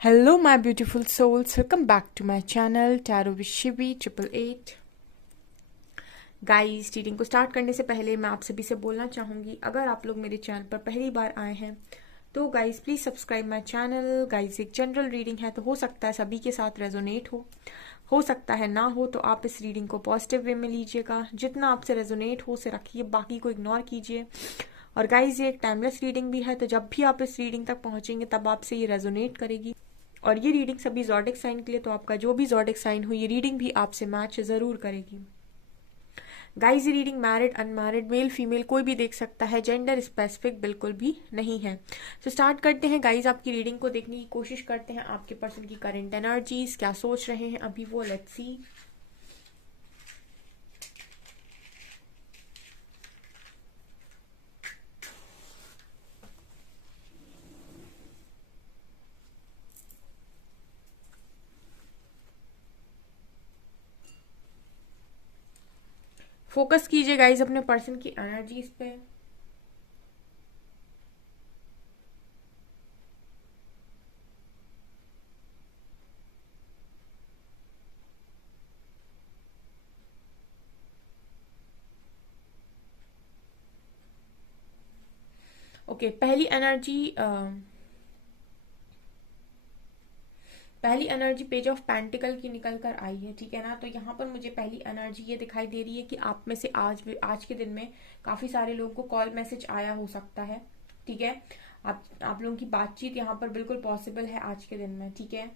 Hello, my beautiful souls. Welcome back to my channel Tarot with Shivi 888। Guys, reading को start करने से पहले मैं आप सभी से बोलना चाहूँगी, अगर आप लोग मेरे चैनल पर पहली बार आए हैं तो guys please subscribe my channel. Guys, एक जनरल रीडिंग है तो हो सकता है सभी के साथ रेजोनेट हो सकता है ना हो, तो आप इस रीडिंग को पॉजिटिव वे में लीजिएगा। जितना आपसे रेजोनेट हो उसे रखिए, बाकी को इग्नोर कीजिए। और गाइज, ये एक टाइमलेस रीडिंग भी है, तो जब भी आप इस रीडिंग तक पहुंचेंगे तब आपसे ये रेजोनेट करेगी। और ये रीडिंग सभी ज़ोडिक साइन के लिए, तो आपका जो भी ज़ोडिक साइन हो ये रीडिंग भी आपसे मैच ज़रूर करेगी। गाइज, ये reading married unmarried male female कोई भी देख सकता है, जेंडर स्पेसिफिक बिल्कुल भी नहीं है। तो स्टार्ट करते हैं गाइज, आपकी रीडिंग को देखने की कोशिश करते हैं। आपके पर्सन की करंट एनर्जीज क्या सोच रहे हैं अभी वो, लेट्स सी। फोकस कीजिए गाइज अपने पर्सन की एनर्जीज पे। ओके, पहली एनर्जी पेज ऑफ पेंटिकल की निकल कर आई है, ठीक है ना। तो यहाँ पर मुझे पहली एनर्जी ये दिखाई दे रही है कि आप में से आज के दिन में काफी सारे लोगों को कॉल मैसेज आया हो सकता है, ठीक है। आप लोगों की बातचीत यहाँ पर बिल्कुल पॉसिबल है आज के दिन में, ठीक है।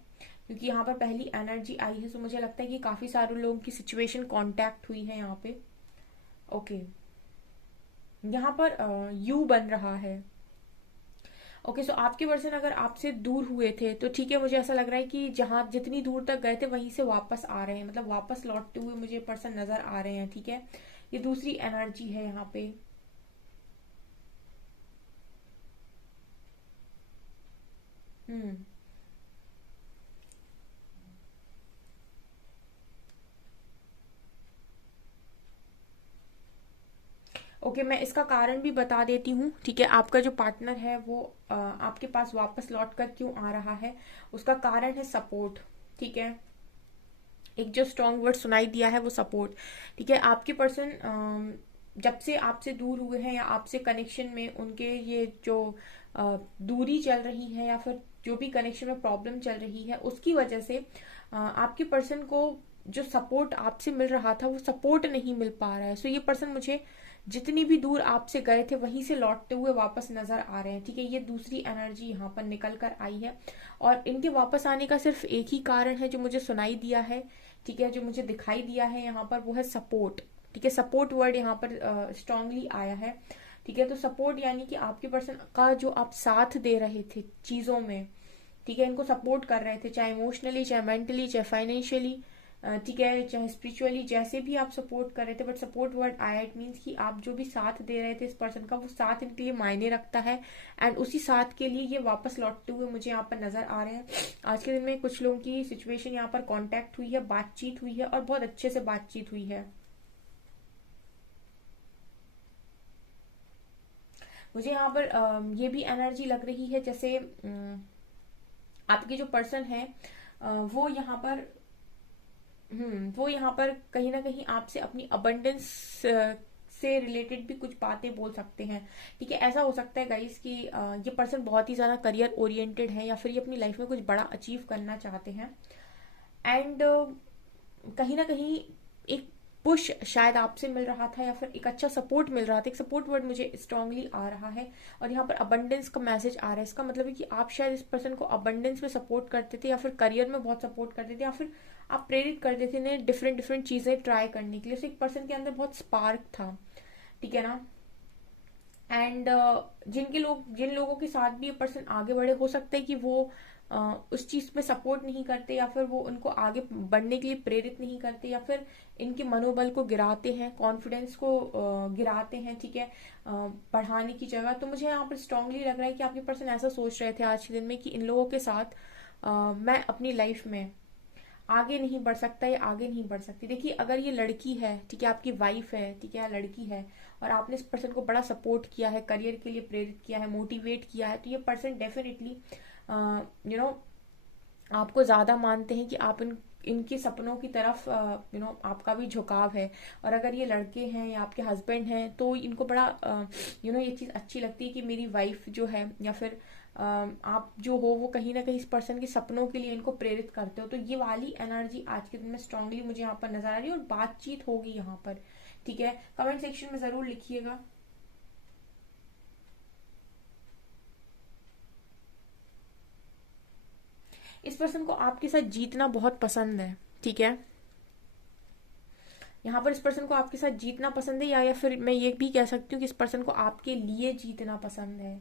क्योंकि यहाँ पर पहली एनर्जी आई है, तो मुझे लगता है कि काफी सारे लोगों की सिचुएशन कांटेक्ट हुई है यहाँ पे। ओके, यहाँ पर यू बन रहा है। ओके, सो आपके पर्सन अगर आपसे दूर हुए थे तो ठीक है, मुझे ऐसा लग रहा है कि जहां जितनी दूर तक गए थे वहीं से वापस आ रहे हैं, मतलब वापस लौटते हुए मुझे पर्सन नजर आ रहे हैं, ठीक है। ये दूसरी एनर्जी है यहाँ पे। हम्म। ओके, मैं इसका कारण भी बता देती हूँ, ठीक है। आपका जो पार्टनर है वो आपके पास वापस लौट कर क्यों आ रहा है, उसका कारण है सपोर्ट, ठीक है। एक जो स्ट्रॉन्ग वर्ड सुनाई दिया है वो सपोर्ट, ठीक है। आपके पर्सन जब से आपसे दूर हुए हैं या आपसे कनेक्शन में उनके ये जो दूरी चल रही है या फिर जो भी कनेक्शन में प्रॉब्लम चल रही है उसकी वजह से आपके पर्सन को जो सपोर्ट आपसे मिल रहा था वो सपोर्ट नहीं मिल पा रहा है। सो ये पर्सन मुझे जितनी भी दूर आपसे गए थे वहीं से लौटते हुए वापस नजर आ रहे हैं, ठीक है। ये दूसरी एनर्जी यहाँ पर निकल कर आई है। और इनके वापस आने का सिर्फ एक ही कारण है जो मुझे सुनाई दिया है, ठीक है, जो मुझे दिखाई दिया है यहाँ पर, वो है सपोर्ट, ठीक है। सपोर्ट वर्ड यहाँ पर स्ट्रांगली आया है, ठीक है। तो सपोर्ट यानी कि आपके पर्सन का जो आप साथ दे रहे थे चीजों में, ठीक है, इनको सपोर्ट कर रहे थे, चाहे इमोशनली, चाहे मेंटली, चाहे फाइनेंशियली, ठीक है, चाहे स्पिरिचुअली, जैसे भी आप सपोर्ट कर रहे थे। बट सपोर्ट वर्ड आया, इट मीन्स कि आप जो भी साथ दे रहे थे इस पर्सन का, वो साथ इनके लिए मायने रखता है। एंड उसी साथ के लिए ये वापस लौटते हुए मुझे यहाँ पर नजर आ रहे हैं। आज के दिन में कुछ लोगों की सिचुएशन यहाँ पर कांटेक्ट हुई है, बातचीत हुई है और बहुत अच्छे से बातचीत हुई है। मुझे यहाँ पर ये भी एनर्जी लग रही है जैसे आपके जो पर्सन है वो यहाँ पर वो यहाँ पर कहीं ना कहीं आपसे अपनी अबंडेंस से रिलेटेड भी कुछ बातें बोल सकते हैं, ठीक है। ऐसा हो सकता है गाइस कि ये पर्सन बहुत ही ज्यादा करियर ओरिएंटेड है या फिर ये अपनी लाइफ में कुछ बड़ा अचीव करना चाहते हैं। एंड कहीं ना कहीं एक पुश शायद आपसे मिल रहा था या फिर एक अच्छा सपोर्ट मिल रहा था। एक सपोर्ट वर्ड मुझे स्ट्रांगली आ रहा है और यहाँ पर अबंडेंस का मैसेज आ रहा है। इसका मतलब है कि आप शायद इस पर्सन को अबंडेंस में सपोर्ट करते थे या फिर करियर में बहुत सपोर्ट करते थे या फिर आप प्रेरित करते थे इन्हें डिफरेंट डिफरेंट चीजें ट्राई करने के लिए। एक पर्सन के अंदर बहुत स्पार्क था, ठीक है ना। एंड जिन लोगों के साथ भी ये पर्सन आगे बढ़े, हो सकता है कि वो उस चीज में सपोर्ट नहीं करते या फिर वो उनको आगे बढ़ने के लिए प्रेरित नहीं करते या फिर इनके मनोबल को गिराते हैं, कॉन्फिडेंस को गिराते हैं, ठीक है, बढ़ाने की जगह। तो मुझे यहाँ पर स्ट्रांगली लग रहा है कि आपके पर्सन ऐसा सोच रहे थे आज के दिन में कि इन लोगों के साथ मैं अपनी लाइफ में आगे नहीं बढ़ सकता या आगे नहीं बढ़ सकती। देखिए, अगर ये लड़की है, ठीक है, आपकी वाइफ है, ठीक है, लड़की है और आपने इस पर्सन को बड़ा सपोर्ट किया है, करियर के लिए प्रेरित किया है, मोटिवेट किया है, तो ये पर्सन डेफिनेटली यू नो आपको ज्यादा मानते हैं कि आप इनके सपनों की तरफ आपका भी झुकाव है। और अगर ये लड़के हैं या आपके हस्बैंड हैं तो इनको बड़ा ये चीज अच्छी लगती है कि मेरी वाइफ जो है या फिर आप जो हो वो कहीं ना कहीं इस पर्सन के सपनों के लिए इनको प्रेरित करते हो। तो ये वाली एनर्जी आज के दिन में स्ट्रांगली मुझे यहाँ पर नजर आ रही है और बातचीत होगी यहाँ पर। ठीक है, कमेंट सेक्शन में जरूर लिखिएगा। इस पर्सन को आपके साथ जीतना बहुत पसंद है। ठीक है, यहाँ पर इस पर्सन को आपके साथ जीतना पसंद है, या फिर मैं ये भी कह सकती हूँ कि इस पर्सन को आपके लिए जीतना पसंद है।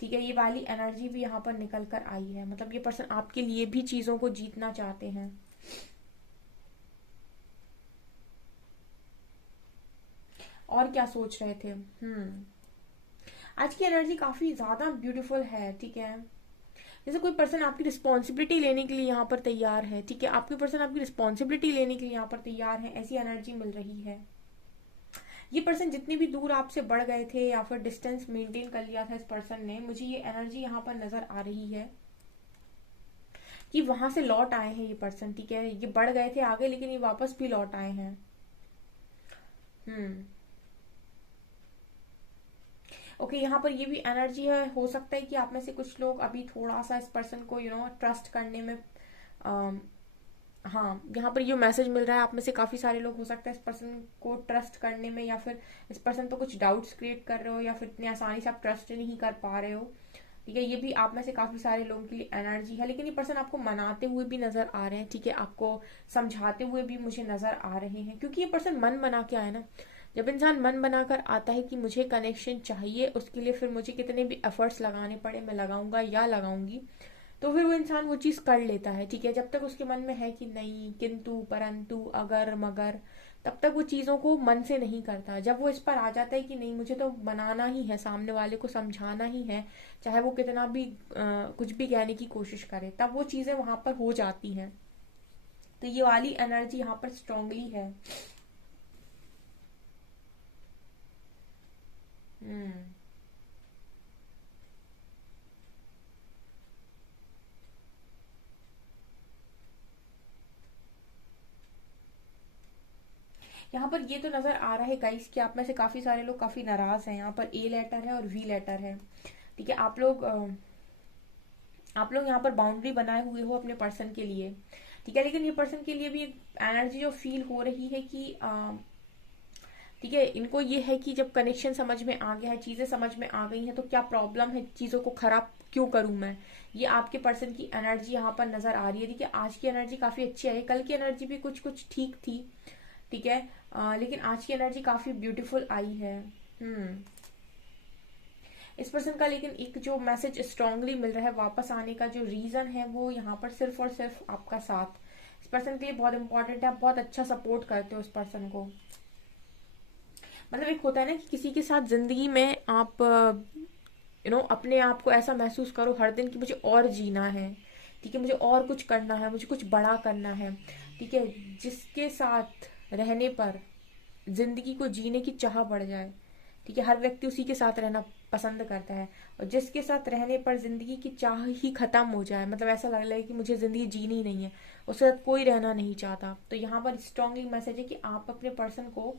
ठीक है, ये वाली एनर्जी भी यहाँ पर निकल कर आई है, मतलब ये पर्सन आपके लिए भी चीजों को जीतना चाहते हैं। और क्या सोच रहे थे? आज की एनर्जी काफी ज्यादा ब्यूटीफुल है। ठीक है, जैसे कोई पर्सन आपकी रिस्पॉन्सिबिलिटी लेने के लिए यहाँ पर तैयार है। ठीक है, आपके पर्सन आपकी रिस्पॉन्सिबिलिटी लेने के लिए यहाँ पर तैयार है, ऐसी एनर्जी मिल रही है। ये पर्सन जितनी भी दूर आपसे बढ़ गए थे या फिर डिस्टेंस मेंटेन कर लिया था इस पर्सन ने, मुझे ये एनर्जी यहाँ पर नजर आ रही है कि वहां से लौट आए हैं ये पर्सन। ठीक है, ये बढ़ गए थे आगे लेकिन ये वापस भी लौट आए हैं। हम्म ओके, यहाँ पर ये भी एनर्जी है, हो सकता है कि आप में से कुछ लोग अभी थोड़ा सा इस पर्सन को ट्रस्ट करने में हाँ, यहाँ पर ये मैसेज मिल रहा है, आप में से काफी सारे लोग हो सकता है इस पर्सन को ट्रस्ट करने में या फिर इस पर्सन पर कुछ डाउट्स क्रिएट कर रहे हो या फिर इतनी आसानी से आप ट्रस्ट नहीं कर पा रहे हो। ठीक है, ये भी आप में से काफी सारे लोगों के लिए एनर्जी है, लेकिन ये पर्सन आपको मनाते हुए भी नजर आ रहे हैं। ठीक है, आपको समझाते हुए भी मुझे नजर आ रहे हैं, क्योंकि ये पर्सन मन बना के आए ना। जब इंसान मन बनाकर आता है कि मुझे कनेक्शन चाहिए, उसके लिए फिर मुझे कितने भी एफर्ट्स लगाने पड़े मैं लगाऊंगा या लगाऊंगी, तो फिर वो इंसान वो चीज कर लेता है। ठीक है, जब तक उसके मन में है कि नहीं, किंतु परंतु अगर मगर, तब तक वो चीजों को मन से नहीं करता। जब वो इस पर आ जाता है कि नहीं, मुझे तो बनाना ही है, सामने वाले को समझाना ही है, चाहे वो कितना भी कुछ भी कहने की कोशिश करे, तब वो चीजें वहां पर हो जाती हैं। तो ये वाली एनर्जी यहाँ पर स्ट्रांगली है। हम्म यहाँ पर ये तो नजर आ रहा है गाइस कि आप में से काफी सारे लोग काफी नाराज हैं। यहाँ पर ए लेटर है और वी लेटर है। ठीक है, आप लोग यहाँ पर बाउंड्री बनाए हुए हो अपने पर्सन के लिए। ठीक है, लेकिन ये पर्सन के लिए भी एक एनर्जी जो फील हो रही है कि ठीक है, इनको ये है कि जब कनेक्शन समझ में आ गया है, चीजें समझ में आ गई हैं, तो क्या प्रॉब्लम है, चीजों को खराब क्यों करूं मैं। ये आपके पर्सन की एनर्जी यहाँ पर नजर आ रही है। देखिए, आज की एनर्जी काफी अच्छी है, कल की एनर्जी भी कुछ कुछ ठीक थी। ठीक है, लेकिन आज की एनर्जी काफी ब्यूटीफुल आई है। हम्म इस पर्सन का लेकिन एक जो मैसेज स्ट्रांगली मिल रहा है वापस आने का, जो रीजन है वो यहाँ पर सिर्फ और सिर्फ आपका साथ इस पर्सन के लिए बहुत इंपॉर्टेंट है। आप बहुत अच्छा सपोर्ट करते हो इस पर्सन को। मतलब एक होता है ना कि किसी के साथ जिंदगी में आप अपने आप को ऐसा महसूस करो हर दिन कि मुझे और जीना है। ठीक है, मुझे और कुछ करना है, मुझे कुछ बड़ा करना है। ठीक है, जिसके साथ रहने पर जिंदगी को जीने की चाह बढ़ जाए। ठीक है, हर व्यक्ति उसी के साथ रहना पसंद करता है, और जिसके साथ रहने पर जिंदगी की चाह ही खत्म हो जाए, मतलब ऐसा लग रहा है कि मुझे जिंदगी जीनी ही नहीं है, उसके साथ कोई रहना नहीं चाहता, तो यहाँ पर स्ट्रांगली मैसेज है कि आप अपने पर्सन को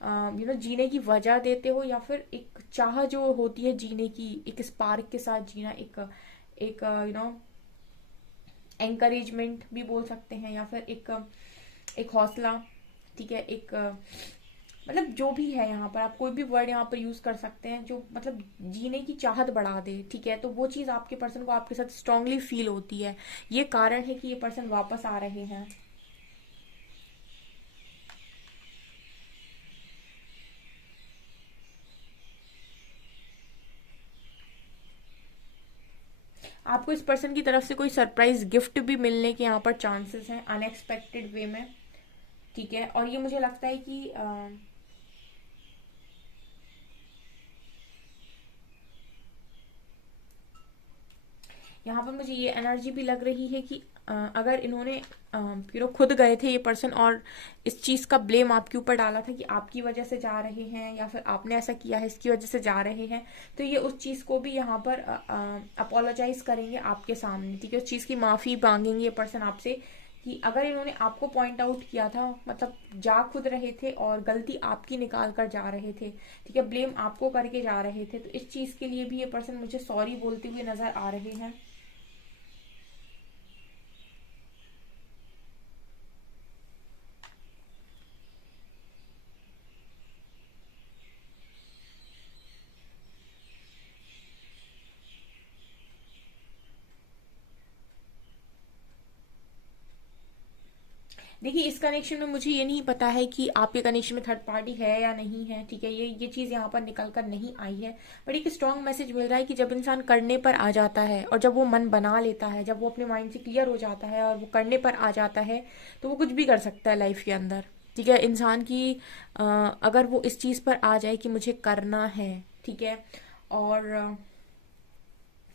जीने की वजह देते हो, या फिर एक चाह जो होती है जीने की, एक स्पार्क के साथ जीना, एक एक एंकरेजमेंट भी बोल सकते हैं, या फिर एक एक हौसला। ठीक है, एक मतलब जो भी है, यहाँ पर आप कोई भी वर्ड यहाँ पर यूज कर सकते हैं जो मतलब जीने की चाहत बढ़ा दे। ठीक है, तो वो चीज आपके पर्सन को आपके साथ स्ट्रांगली फील होती है। ये कारण है कि ये पर्सन वापस आ रहे हैं। आपको इस पर्सन की तरफ से कोई सरप्राइज गिफ्ट भी मिलने के यहाँ पर चांसेस हैं, अनएक्सपेक्टेड वे में। ठीक है, और ये मुझे लगता है कि यहाँ पर मुझे ये एनर्जी भी लग रही है कि अगर इन्होंने खुद गए थे ये पर्सन और इस चीज का ब्लेम आपके ऊपर डाला था कि आपकी वजह से जा रहे हैं या फिर आपने ऐसा किया है इसकी वजह से जा रहे हैं, तो ये उस चीज को भी यहाँ पर अपोलोजाइज करेंगे आपके सामने, ठीक है, उस चीज की माफी मांगेंगे ये पर्सन आपसे कि अगर इन्होंने आपको पॉइंट आउट किया था, मतलब जा खुद रहे थे और गलती आपकी निकाल कर जा रहे थे, ठीक है, ब्लेम आपको करके जा रहे थे, तो इस चीज के लिए भी ये पर्सन मुझे सॉरी बोलते हुए नजर आ रहे हैं। देखिए, इस कनेक्शन में मुझे ये नहीं पता है कि आपके कनेक्शन में थर्ड पार्टी है या नहीं है, ठीक है, ये चीज यहाँ पर निकल कर नहीं आई है, बट एक स्ट्रांग मैसेज मिल रहा है कि जब इंसान करने पर आ जाता है और जब वो मन बना लेता है, जब वो अपने माइंड से क्लियर हो जाता है और वो करने पर आ जाता है, तो वो कुछ भी कर सकता है लाइफ के अंदर, ठीक है। इंसान की अगर वो इस चीज पर आ जाए कि मुझे करना है, ठीक है, और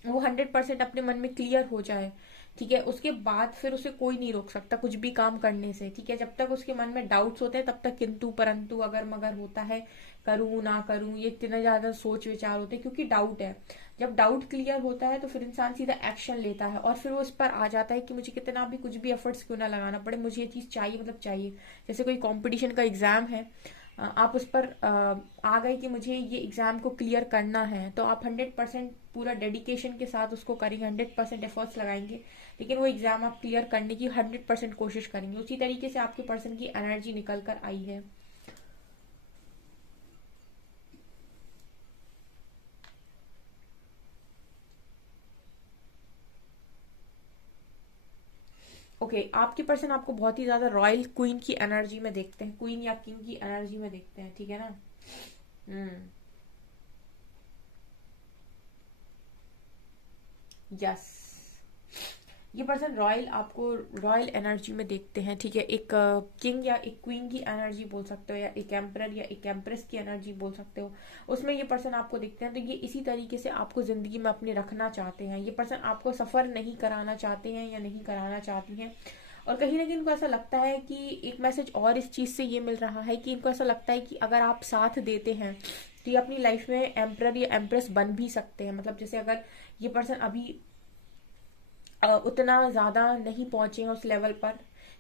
वो 100% अपने मन में क्लियर हो जाए, ठीक है, उसके बाद फिर उसे कोई नहीं रोक सकता कुछ भी काम करने से, ठीक है। जब तक उसके मन में डाउट्स होते हैं तब तक किंतु परंतु अगर मगर होता है, करूं ना करूं, ये इतने ज्यादा सोच विचार होते हैं क्योंकि डाउट है। जब डाउट क्लियर होता है तो फिर इंसान सीधा एक्शन लेता है और फिर वो इस पर आ जाता है कि मुझे कितना भी कुछ भी एफर्ट्स क्यों ना लगाना पड़े, मुझे ये चीज चाहिए, मतलब चाहिए। जैसे कोई कंपटीशन का एग्जाम है, आप उस पर आ गए कि मुझे ये एग्जाम को क्लियर करना है, तो आप 100% पूरा डेडिकेशन के साथ उसको करेंगे, 100% एफर्ट्स लगाएंगे, लेकिन वो एग्जाम आप क्लियर करने की 100% कोशिश करेंगे। उसी तरीके से आपके पर्सन की एनर्जी निकल कर आई है। ओके, आपके पर्सन आपको बहुत ही ज्यादा रॉयल क्वीन की एनर्जी में देखते हैं, क्वीन या किंग की एनर्जी में देखते हैं, ठीक है ना। हम्म। यस, ये पर्सन रॉयल आपको रॉयल एनर्जी में देखते हैं, ठीक है, एक किंग या एक क्वीन की एनर्जी बोल सकते हो, या एक एम्परर या एक एम्प्रेस की एनर्जी बोल सकते हो, उसमें ये पर्सन आपको देखते हैं। तो ये इसी तरीके से आपको जिंदगी में अपने रखना चाहते हैं, ये पर्सन आपको सफर नहीं कराना चाहते हैं या नहीं कराना चाहती हैं। और कहीं ना कहीं इनको ऐसा लगता है कि एक मैसेज और इस चीज से ये मिल रहा है कि इनको ऐसा लगता है कि अगर आप साथ देते हैं तो ये अपनी लाइफ में एम्परर या एम्प्रेस बन भी सकते हैं। मतलब जैसे अगर ये पर्सन अभी उतना ज्यादा नहीं पहुंचे हैं उस लेवल पर,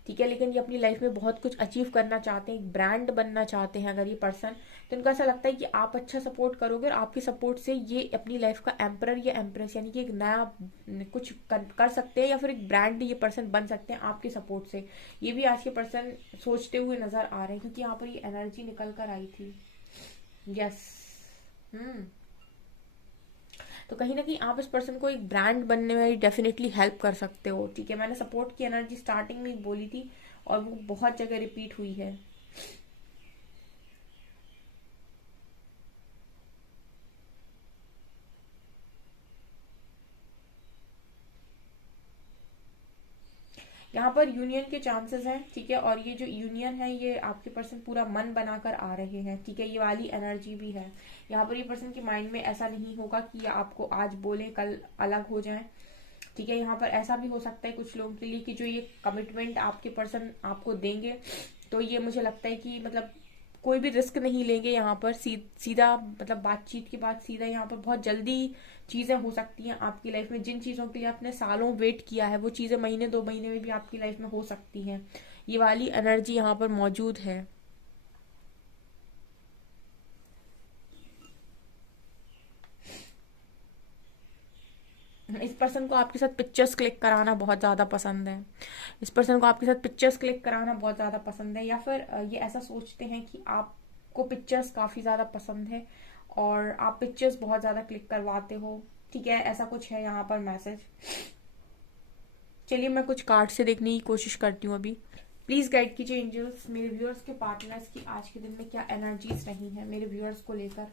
ठीक है, लेकिन ये अपनी लाइफ में बहुत कुछ अचीव करना चाहते हैं, एक ब्रांड बनना चाहते हैं अगर ये पर्सन, तो इनको ऐसा लगता है कि आप अच्छा सपोर्ट करोगे और आपके सपोर्ट से ये अपनी लाइफ का एम्परर या एम्प्रेस यानी कि एक नया कुछ कर सकते हैं या फिर एक ब्रांड ये पर्सन बन सकते हैं आपके सपोर्ट से। ये भी आज के पर्सन सोचते हुए नजर आ रहे हैं क्योंकि यहाँ पर ये एनर्जी निकल कर आई थी। यस। हम्म। तो कहीं ना कहीं आप इस पर्सन को एक ब्रांड बनने में डेफिनेटली हेल्प कर सकते हो, ठीक है। मैंने सपोर्ट की एनर्जी स्टार्टिंग में ही बोली थी और वो बहुत जगह रिपीट हुई है। यहाँ पर यूनियन के चांसेस हैं, ठीक है, और ये जो यूनियन है ये आपके पर्सन पूरा मन बनाकर आ रहे हैं, ठीक है, ये वाली एनर्जी भी है। यहाँ पर ये पर्सन के माइंड में ऐसा नहीं होगा कि ये आपको आज बोले कल अलग हो जाए, ठीक है। यहाँ पर ऐसा भी हो सकता है कुछ लोगों के लिए कि जो ये कमिटमेंट आपके पर्सन आपको देंगे, तो ये मुझे लगता है कि मतलब कोई भी रिस्क नहीं लेंगे यहाँ पर, सीधा मतलब बातचीत के बाद सीधा यहाँ पर बहुत जल्दी चीजें हो सकती हैं आपकी लाइफ में। जिन चीजों के लिए आपने सालों वेट किया है वो चीजें महीने 2 महीने में भी आपकी लाइफ में हो सकती हैं। ये वाली एनर्जी यहाँ पर मौजूद है। इस पर्सन को आपके साथ पिक्चर्स क्लिक कराना बहुत ज्यादा पसंद है, इस पर्सन को आपके साथ पिक्चर्स क्लिक कराना बहुत ज्यादा पसंद है, या फिर ये ऐसा सोचते हैं कि आपको पिक्चर्स काफी ज्यादा पसंद है और आप पिक्चर्स बहुत ज्यादा क्लिक करवाते हो, ठीक है, ऐसा कुछ है यहाँ पर मैसेज। चलिए मैं कुछ कार्ड से देखने की कोशिश करती हूँ अभी। प्लीज गाइड कीजिए एंजल्स, मेरे व्यूअर्स के पार्टनर्स की आज के दिन में क्या एनर्जीज रही हैं मेरे व्यूअर्स को लेकर।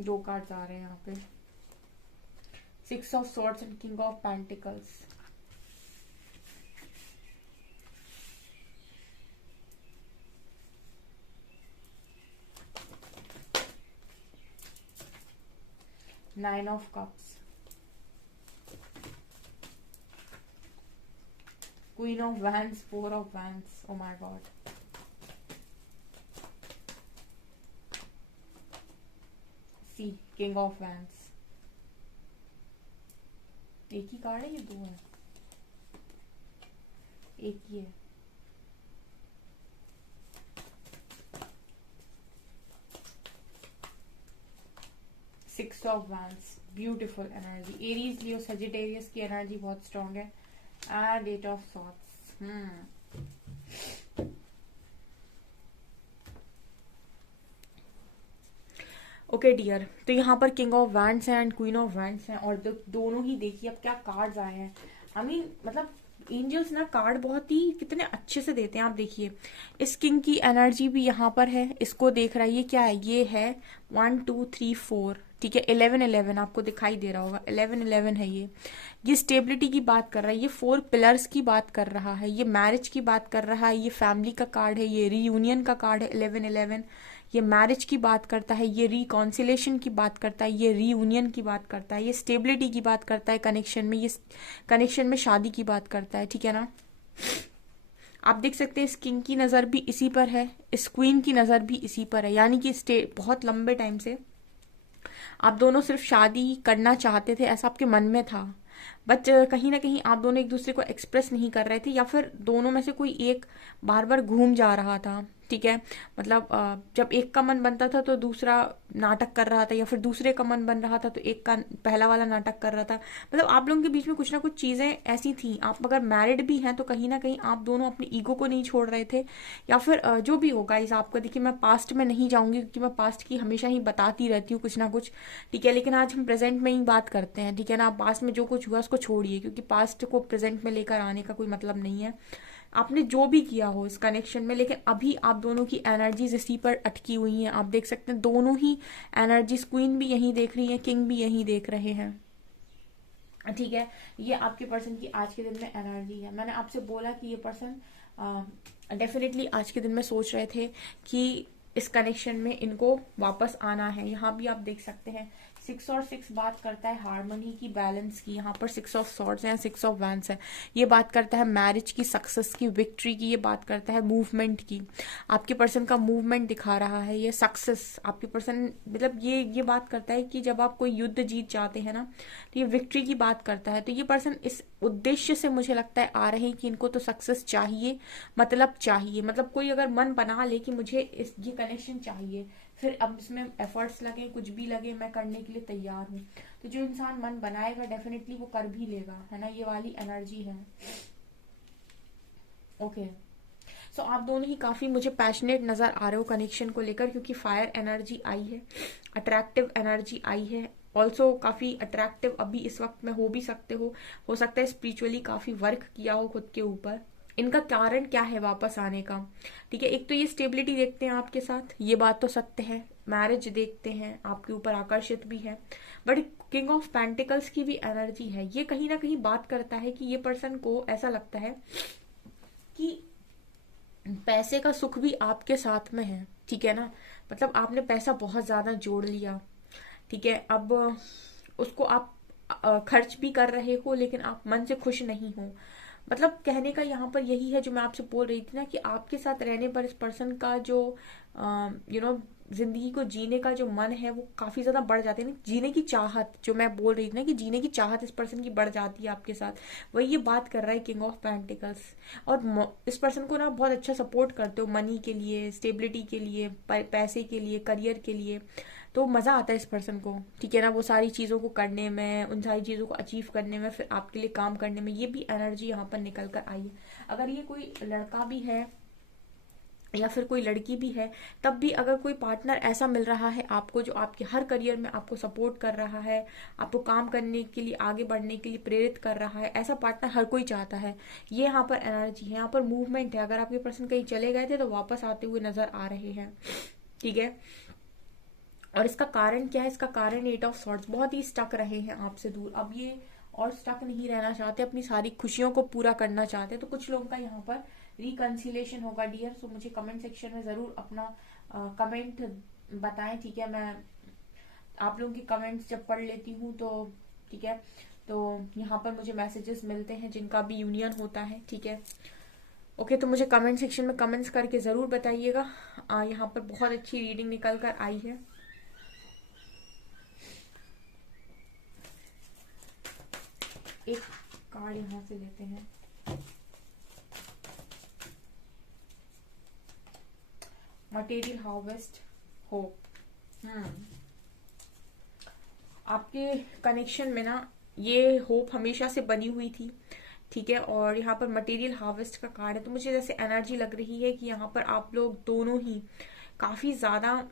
2 कार्ड्स आ रहे हैं यहाँ पे, 6 of Swords and King of Pentacles। Nine of cups, queen of wands, four of wands, oh my god, see king of wands. एक ही कार्ड है, ये दो है? एक ही है। Six of wands, beautiful energy, Aries, Leo, Sagittarius की एनर्जी बहुत स्ट्रांग है। And eight of swords. Okay dear, तो यहाँ पर किंग ऑफ वैंड्स हैं एंड क्वीन ऑफ वैंड्स हैं, और दोनों ही देखिए अब क्या कार्ड्स आए हैं। आई मीन मतलब एंजल्स ना कार्ड बहुत ही कितने अच्छे से देते हैं। आप देखिए इस किंग की एनर्जी भी यहाँ पर है, इसको देख रहा है, ये क्या है, ये है 1 2 3 4, ठीक है, 11 11 आपको दिखाई दे रहा होगा, 11 11 है ये स्टेबिलिटी की बात कर रहा है, ये 4 पिलर्स की बात कर रहा है, ये मैरिज की बात कर रहा है, ये फैमिली का कार्ड है, ये रीयूनियन का कार्ड है 11 11, ये मैरिज की बात करता है, ये रिकॉन्सिलेशन की बात करता है, ये रीयूनियन की बात करता है, ये स्टेबिलिटी की बात करता है कनेक्शन में, ये कनेक्शन में शादी की बात करता है, ठीक है ना। आप देख सकते हैं इस किंग की नज़र भी इसी पर है, इस क्वीन की नज़र भी इसी पर है, यानी कि बहुत लंबे टाइम से आप दोनों सिर्फ शादी करना चाहते थे, ऐसा आपके मन में था, बट कहीं ना कहीं आप दोनों एक दूसरे को एक्सप्रेस नहीं कर रहे थे, या फिर दोनों में से कोई एक बार बार घूम जा रहा था, ठीक है। मतलब जब एक का मन बनता था तो दूसरा नाटक कर रहा था, या फिर दूसरे का मन बन रहा था तो एक का पहला वाला नाटक कर रहा था। मतलब आप लोगों के बीच में कुछ ना कुछ चीज़ें ऐसी थी। आप अगर मैरिड भी हैं तो कहीं ना कहीं आप दोनों अपनी ईगो को नहीं छोड़ रहे थे, या फिर जो भी होगा इस आपको। देखिए मैं पास्ट में नहीं जाऊंगी क्योंकि मैं पास्ट की हमेशा ही बताती रहती हूँ कुछ ना कुछ, ठीक है, लेकिन आज हम प्रेजेंट में ही बात करते हैं, ठीक है ना। पास्ट में जो कुछ हुआ उसको छोड़िए, क्योंकि पास्ट को प्रेजेंट में लेकर आने का कोई मतलब नहीं है। आपने जो भी किया हो इस कनेक्शन में, लेकिन अभी आप दोनों की एनर्जीज इसी पर अटकी हुई हैं। आप देख सकते हैं दोनों ही एनर्जीज, क्वीन भी यहीं देख रही है, किंग भी यहीं देख रहे हैं, ठीक है। ये आपके पर्सन की आज के दिन में एनर्जी है। मैंने आपसे बोला कि ये पर्सन डेफिनेटली आज के दिन में सोच रहे थे कि इस कनेक्शन में इनको वापस आना है। यहाँ भी आप देख सकते हैं 6 और 6 बात करता है हार्मनी की, बैलेंस की। यहाँ पर 6 ऑफ सॉर्ड्स है, 6 ऑफ वैंड्स है, ये बात करता है मैरिज की, सक्सेस की, विक्ट्री की, ये बात करता है मूवमेंट की। आपके पर्सन का मूवमेंट दिखा रहा है, ये सक्सेस। आपके पर्सन मतलब ये बात करता है कि जब आप कोई युद्ध जीत जाते हैं ना, तो ये विक्ट्री की बात करता है। तो ये पर्सन इस उद्देश्य से मुझे लगता है आ रहे हैं कि इनको तो सक्सेस चाहिए, मतलब चाहिए, मतलब कोई अगर मन बना ले कि मुझे ये कनेक्शन चाहिए, फिर अब इसमें एफर्ट्स लगे, कुछ भी लगे, मैं करने के लिए तैयार हूँ। तो जो इंसान मन बनाएगा डेफिनेटली वो कर भी लेगा, है ना, ये वाली एनर्जी है। ओके सो आप दोनों ही काफी मुझे पैशनेट नजर आ रहे हो कनेक्शन को लेकर, क्योंकि फायर एनर्जी आई है, अट्रैक्टिव एनर्जी आई है। ऑल्सो काफी अट्रैक्टिव अभी इस वक्त में हो भी सकते हो सकता है स्पिरिचुअली काफी वर्क किया हो खुद के ऊपर। इनका कारण क्या है वापस आने का, ठीक है। एक तो ये स्टेबिलिटी देखते हैं आपके साथ, ये बात तो सत्य है। मैरिज देखते हैं, आपके ऊपर आकर्षित भी है, बट किंग ऑफ पेंटिकल्स की भी एनर्जी है। ये कहीं ना कहीं बात करता है कि ये पर्सन को ऐसा लगता है कि पैसे का सुख भी आपके साथ में है, ठीक है ना। मतलब आपने पैसा बहुत ज्यादा जोड़ लिया, ठीक है, अब उसको आप खर्च भी कर रहे हो, लेकिन आप मन से खुश नहीं हो। मतलब कहने का यहाँ पर यही है जो मैं आपसे बोल रही थी ना, कि आपके साथ रहने पर इस पर्सन का जो जिंदगी को जीने का जो मन है वो काफी ज्यादा बढ़ जाती है ना, जीने की चाहत, जो मैं बोल रही थी ना कि जीने की चाहत इस पर्सन की बढ़ जाती है आपके साथ। वही ये बात कर रहा है किंग ऑफ पेंटिकल्स। और इस पर्सन को ना बहुत अच्छा सपोर्ट करते हो मनी के लिए, स्टेबिलिटी के लिए, पैसे के लिए, करियर के लिए। तो मजा आता है इस पर्सन को, ठीक है ना, वो सारी चीजों को करने में, उन सारी चीजों को अचीव करने में, फिर आपके लिए काम करने में। ये भी एनर्जी यहाँ पर निकल कर आई है। अगर ये कोई लड़का भी है या फिर कोई लड़की भी है, तब भी अगर कोई पार्टनर ऐसा मिल रहा है आपको जो आपके हर करियर में आपको सपोर्ट कर रहा है, आपको काम करने के लिए, आगे बढ़ने के लिए प्रेरित कर रहा है, ऐसा पार्टनर हर कोई चाहता है। ये यहाँ पर एनर्जी है, यहाँ पर मूवमेंट है। अगर आपके पर्सन कहीं चले गए थे तो वापस आते हुए नजर आ रहे हैं, ठीक है। और इसका कारण क्या है, इसका कारण 8 ऑफ सॉर्ड्स, बहुत ही स्टक रहे हैं आपसे दूर, अब ये और स्टक नहीं रहना चाहते, अपनी सारी खुशियों को पूरा करना चाहते। तो कुछ लोगों का यहाँ पर रिकंसिलेशन होगा डियर। सो मुझे कमेंट सेक्शन में जरूर अपना कमेंट बताएं, ठीक है। मैं आप लोगों के कमेंट्स जब पढ़ लेती हूँ तो ठीक है, तो यहाँ पर मुझे मैसेजेस मिलते हैं जिनका भी यूनियन होता है, ठीक है। ओके, तो मुझे कमेंट सेक्शन में कमेंट्स करके ज़रूर बताइएगा। यहाँ पर बहुत अच्छी रीडिंग निकल कर आई है। एक कार्ड यहाँ से लेते हैं। Material harvest hope. आपके कनेक्शन में ना ये होप हमेशा से बनी हुई थी, ठीक है। और यहाँ पर मटेरियल हार्वेस्ट का कार्ड है, तो मुझे जैसे एनर्जी लग रही है कि यहाँ पर आप लोग दोनों ही काफ़ी ज़्यादा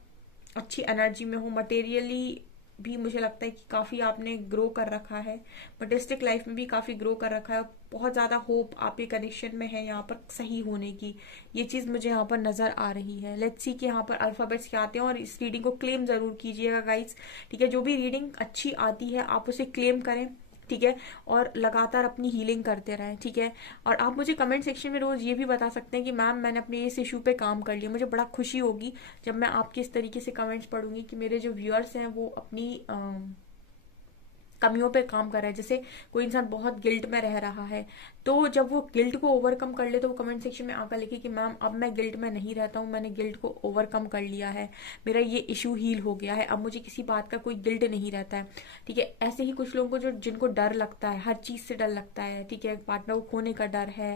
अच्छी एनर्जी में हो। मटेरियली भी मुझे लगता है कि काफ़ी आपने ग्रो कर रखा है, मटेरियलिस्टिक लाइफ में भी काफ़ी ग्रो कर रखा है। बहुत ज़्यादा होप आपके कनेक्शन में है यहाँ पर सही होने की, ये चीज़ मुझे यहाँ पर नज़र आ रही है। लेट्स सी कि यहाँ पर अल्फ़ाबेट्स क्या आते हैं, और इस रीडिंग को क्लेम ज़रूर कीजिएगा गाइस, ठीक है। जो भी रीडिंग अच्छी आती है आप उसे क्लेम करें, ठीक है, और लगातार अपनी हीलिंग करते रहें, ठीक है। और आप मुझे कमेंट सेक्शन में रोज़ ये भी बता सकते हैं कि मैम मैंने अपने इस इशू पे काम कर लिया। मुझे बड़ा खुशी होगी जब मैं आपके इस तरीके से कमेंट्स पढ़ूंगी कि मेरे जो व्यूअर्स हैं वो अपनी कमियों पे काम कर रहा है। जैसे कोई इंसान बहुत गिल्ट में रह रहा है, तो जब वो गिल्ट को ओवरकम कर ले तो वो कमेंट सेक्शन में आकर लिखे कि मैम अब मैं गिल्ट में नहीं रहता हूँ, मैंने गिल्ट को ओवरकम कर लिया है, मेरा ये इशू हील हो गया है, अब मुझे किसी बात का कोई गिल्ट नहीं रहता है, ठीक है। ऐसे ही कुछ लोगों को जो जिनको डर लगता है, हर चीज़ से डर लगता है, ठीक है, पार्टनर को खोने का डर है,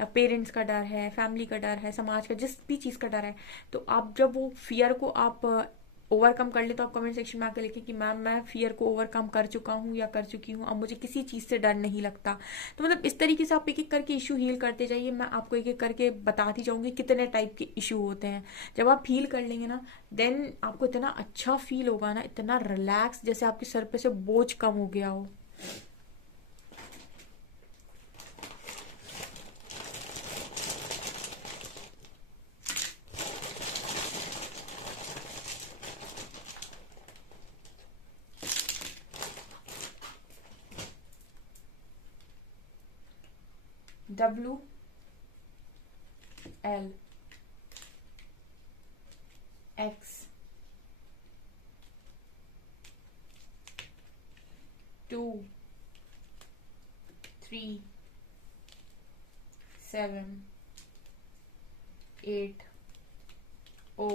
या पेरेंट्स का डर है, फैमिली का डर है, समाज का जिस भी चीज़ का डर है, तो आप जब वो फियर को आप ओवरकम कर ले तो आप कमेंट सेक्शन में आकर लिखें कि मैम मैं फियर को ओवरकम कर चुका हूँ या कर चुकी हूँ, अब मुझे किसी चीज़ से डर नहीं लगता। तो मतलब इस तरीके से आप एक एक करके इशू हील करते जाइए। मैं आपको एक एक करके बताती जाऊँगी कितने टाइप के इशू होते हैं। जब आप हील कर लेंगे ना, देन आपको इतना अच्छा फील होगा ना, इतना रिलैक्स, जैसे आपके सर पे से बोझ कम हो गया हो। WL X 2 3 7 8 O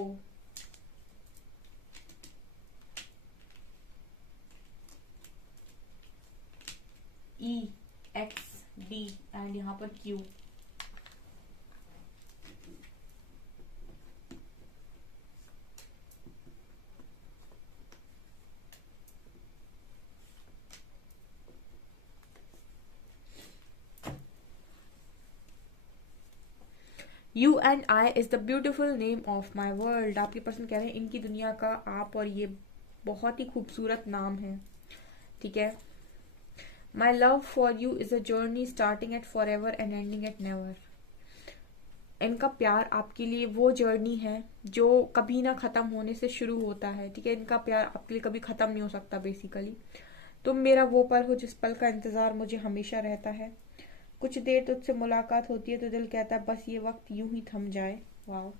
E X D and यहाँ पर Q। You and I is the beautiful name of my world. आपके पर्सन कह रहे हैं इनकी दुनिया का आप और ये बहुत ही खूबसूरत नाम है, ठीक है। My love for you is a journey starting at for ever and ending eight never. इनका प्यार आपके लिए वो जर्नी है जो कभी ना खत्म होने से शुरू होता है, ठीक है। इनका प्यार आपके लिए कभी खत्म नहीं हो सकता बेसिकली। तुम मेरा वो पल हो जिस पल का इंतजार मुझे हमेशा रहता है। कुछ देर तुझसे मुलाकात होती है तो दिल कहता है बस ये वक्त यूं ही थम जाए। वाह।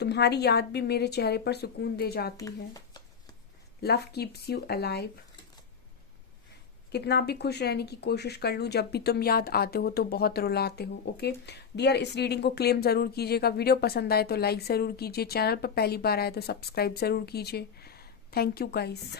तुम्हारी याद भी मेरे चेहरे पर सुकून दे जाती है। Love keeps you alive. कितना भी खुश रहने की कोशिश कर लूं, जब भी तुम याद आते हो तो बहुत रुलाते हो। ओके डियर, इस रीडिंग को क्लेम जरूर कीजिएगा। वीडियो पसंद आए तो लाइक जरूर कीजिए, चैनल पर पहली बार आए तो सब्सक्राइब जरूर कीजिए। Thank you guys.